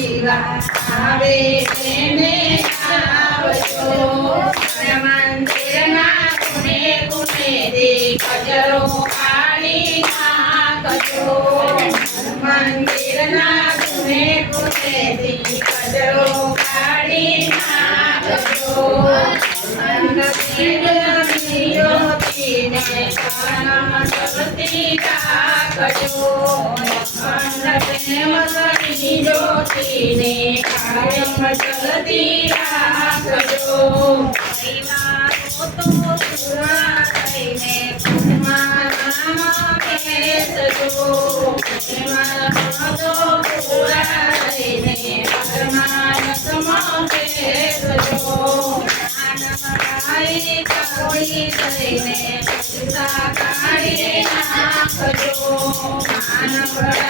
જીવા આવે તેને આવજો. મંદિરના ગુણે ગુણે દે કચરો કાઢી નાખજો મંદિરના ગુણે ગુણે દે કચરો કાઢી નાખજો જ્યોતિને કાયમ જલતી રાખજો તો સુરા થઈને પુષ્મા નામ બેસજો એમાં તો પૂરા થઈને પરમાનંદમાં બેસજો આનંદાઈ કરોડી થઈને કાઢી નાખજો આનંદાઈ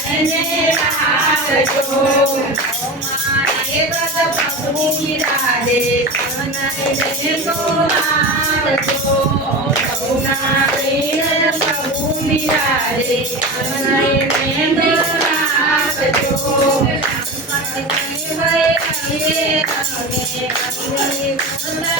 થઈને સીતા કાઢી નાખજો જાને પીવડાવજો